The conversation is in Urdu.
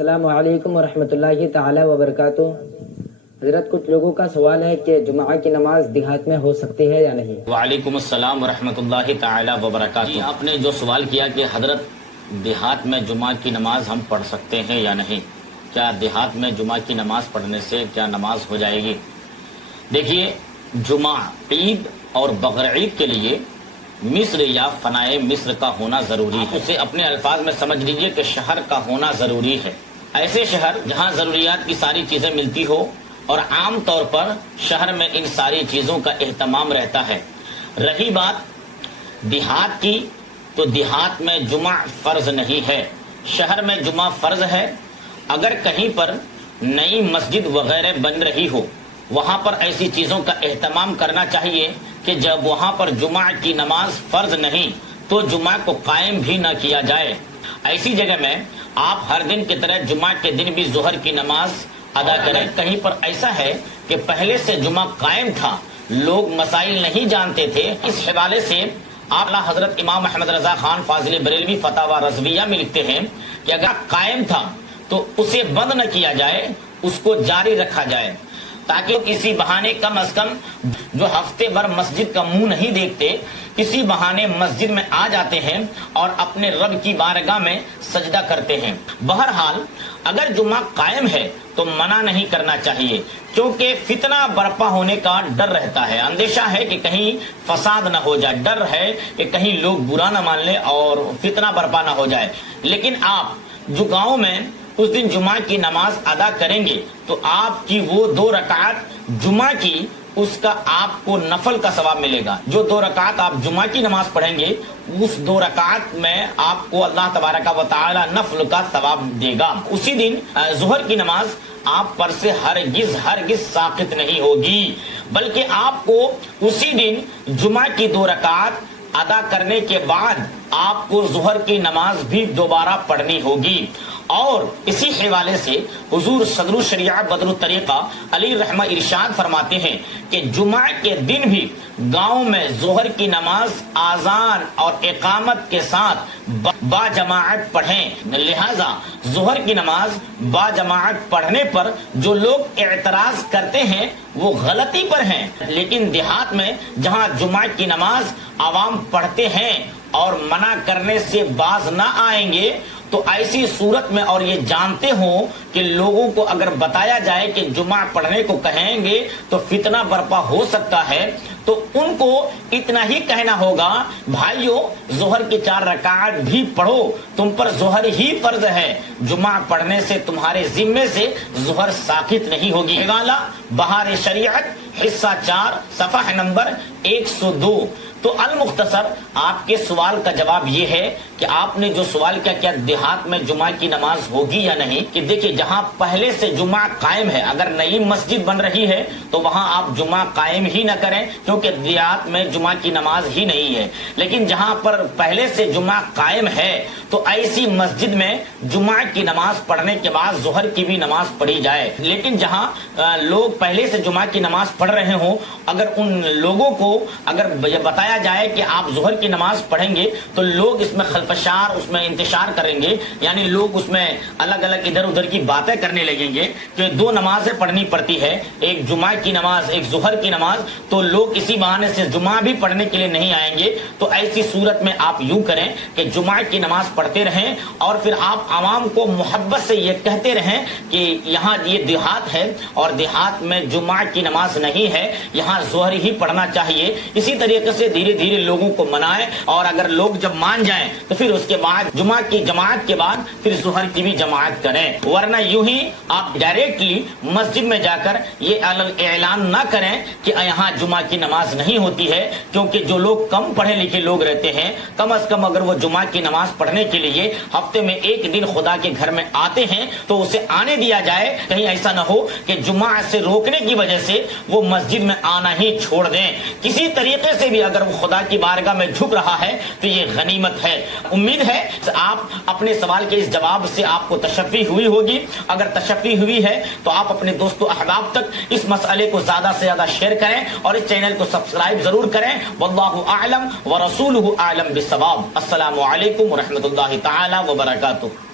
السلام علیکم ورحمۃ اللہ تعالی وبرکاتہ۔ حضرت کچھ لوگوں کا سوال ہے کہ جمعہ کی نماز دیہات میں ہو سکتی ہے یا نہیں؟ وعلیکم السلام ورحمۃ اللہ تعالی وبرکاتہ۔ آپ نے جو سوال کیا کہ حضرت دیہات میں جمعہ کی نماز ہم پڑھ سکتے ہیں یا نہیں، کیا دیہات میں جمعہ کی نماز پڑھنے سے کیا نماز ہو جائے گی؟ دیکھیے، جمعہ عید اور بقر عید کے لیے مصر یا فنائے مصر کا ہونا ضروری ہے۔ اسے اپنے الفاظ میں سمجھ لیجئے کہ شہر کا ہونا ضروری ہے۔ ایسے شہر جہاں ضروریات کی ساری چیزیں ملتی ہو اور عام طور پر شہر میں ان ساری چیزوں کا اہتمام رہتا ہے۔ رہی بات دیہات کی، تو دیہات میں جمعہ فرض نہیں ہے، شہر میں جمعہ فرض ہے۔ اگر کہیں پر نئی مسجد وغیرہ بن رہی ہو، وہاں پر ایسی چیزوں کا اہتمام کرنا چاہیے کہ جب وہاں پر جمعہ کی نماز فرض نہیں تو جمعہ کو قائم بھی نہ کیا جائے۔ ایسی جگہ میں آپ ہر دن کی طرح جمعہ کے دن بھی ظہر کی نماز ادا کریں۔ کہیں پر ایسا ہے کہ پہلے سے جمعہ قائم تھا، لوگ مسائل نہیں جانتے تھے، اس حوالے سے اعلیٰ حضرت امام احمد رضا خان فاضل بریلوی فتاوی رضویہ میں لکھتے ہیں کہ اگر قائم تھا تو اسے بند نہ کیا جائے، اس کو جاری رکھا جائے، تاکہ کسی بہانے کم از کم جو ہفتے بھر مسجد کا منہ نہیں دیکھتے، کسی بہانے مسجد میں آ جاتے ہیں اور اپنے رب کی بارگاہ میں سجدہ کرتے ہیں۔ بہرحال اگر جمعہ قائم ہے تو منع نہیں کرنا چاہیے، کیونکہ فتنہ برپا ہونے کا ڈر رہتا ہے، اندیشہ ہے کہ کہیں فساد نہ ہو جائے، ڈر ہے کہ کہیں لوگ برا نہ مان لے اور فتنہ برپا نہ ہو جائے۔ لیکن آپ جو گاؤں میں اس دن جمعہ کی نماز ادا کریں گے تو آپ کی وہ 2 رکعت جمعہ کی، اس کا آپ کو نفل کا ثواب ملے گا۔ جو 2 رکعت آپ جمعہ کی نماز پڑھیں گے، اس 2 رکعت میں آپ کو اللہ تبارک و تعالی نفل کا ثواب دے گا۔ اسی دن ظہر کی نماز آپ پر سے ہرگز ساقط نہیں ہوگی، بلکہ آپ کو اسی دن جمعہ کی 2 رکعت ادا کرنے کے بعد آپ کو ظہر کی نماز بھی دوبارہ پڑھنی ہوگی۔ اور اسی حوالے سے حضور صدر الشریعہ بدر الطریقہ علی رحمہ ارشاد فرماتے ہیں کہ جمعہ کے دن بھی گاؤں میں ظہر کی نماز آذان اور اقامت کے ساتھ با جماعت پڑھیں۔ لہذا ظہر کی نماز با جماعت پڑھنے پر جو لوگ اعتراض کرتے ہیں وہ غلطی پر ہیں، لیکن دیہات میں جہاں جمعہ کی نماز عوام پڑھتے ہیں اور منع کرنے سے باز نہ آئیں گے، تو ایسی صورت میں اور یہ جانتے ہوں کہ لوگوں کو اگر بتایا جائے کہ جمعہ پڑھنے کو کہیں گے تو فتنہ برپا ہو سکتا ہے، تو ان کو اتنا ہی کہنا ہوگا، بھائیو ظہر کی 4 رکعت بھی پڑھو، تم پر ظہر ہی فرض ہے، جمعہ پڑھنے سے تمہارے ذمے سے ظہر ساقط نہیں ہوگی۔ حوالہ بہار شریعت حصہ 4 صفحہ نمبر 102۔ تو المختصر آپ کے سوال کا جواب یہ ہے کہ آپ نے جو سوال کیا کیا دیہات میں جمعہ کی نماز ہوگی یا نہیں، کہ دیکھیں جہاں پہلے سے جمعہ قائم ہے، اگر نئی مسجد بن رہی ہے تو وہاں آپ جمعہ قائم ہی نہ کریں، کیونکہ دیہات میں جمعہ کی نماز ہی نہیں ہے۔ لیکن جہاں پر پہلے سے جمعہ قائم ہے تو ایسی مسجد میں جمعہ کی نماز پڑھنے کے بعد ظہر کی بھی نماز پڑھی جائے۔ لیکن جہاں لوگ پہلے سے جمعہ کی نماز پڑھ رہے ہوں، اگر ان لوگوں کو اگر یہ بتایا جائے کہ آپ ظہر کی نماز پڑھیں گے تو لوگ اس میں خلفشار، اس میں انتشار کریں گے، یعنی لوگ اس میں الگ الگ ادھر ادھر کی باتیں کرنے لگیں گے کہ 2 نمازیں پڑھنی پڑتی ہے، ایک جمعہ کی نماز ایک ظہر کی نماز، تو لوگ اسی بہانے سے جمعہ بھی پڑھنے کے لیے نہیں آئیں گے۔ تو ایسی صورت میں آپ یوں کریں کہ جمعہ کی نماز پڑھتے رہیں اور پھر آپ عوام کو محبت سے یہ کہتے رہیں کہ یہاں یہ دیہات ہے اور دیہات میں جمعہ کی نماز نہیں ہے، یہاں ظہر ہی پڑھنا چاہیے۔ اسی طریقے سے دھیرے دھیرے لوگوں کو منائیں، اور اگر لوگ جب مان جائیں تو پھر اس کے بعد جمعہ کی جماعت کے بعد پھر ظہر کی بھی جماعت کریں، ورنہ یوں ہی آپ ڈائریکٹلی مسجد میں جا کر یہ اعلان نہ کریں کہ یہاں جمعہ کی نماز نہیں ہوتی ہے، کیونکہ جو لوگ کم پڑھے لکھے لوگ رہتے ہیں، کم از کم اگر وہ جمعہ کی نماز پڑھنے کے لیے ہفتے میں 1 دن خدا کے گھر میں آتے ہیں تو اسے آنے دیا جائے، کہیں ایسا نہ ہو کہ جمعہ سے روکنے کی وجہ سے وہ مسجد میں آنا ہی چھوڑ دیں۔ کسی طریقے سے بھی اگر وہ خدا کی بارگاہ میں جھک رہا ہے تو یہ غنیمت ہے۔ امید ہے آپ اپنے سوال کے اس جواب سے آپ کو تشفی ہوئی ہوگی۔ اگر تشفی ہوئی ہے تو آپ اپنے دوست و احباب تک اس مسئلے کو زیادہ سے زیادہ شیئر کریں اور اس چینل کو سبسکرائب ضرور کریں۔ واللہ اعلم ورسولہ اعلم بالصواب۔ السلام علیکم ورحمۃ اللہ تعالی وبرکاتہ۔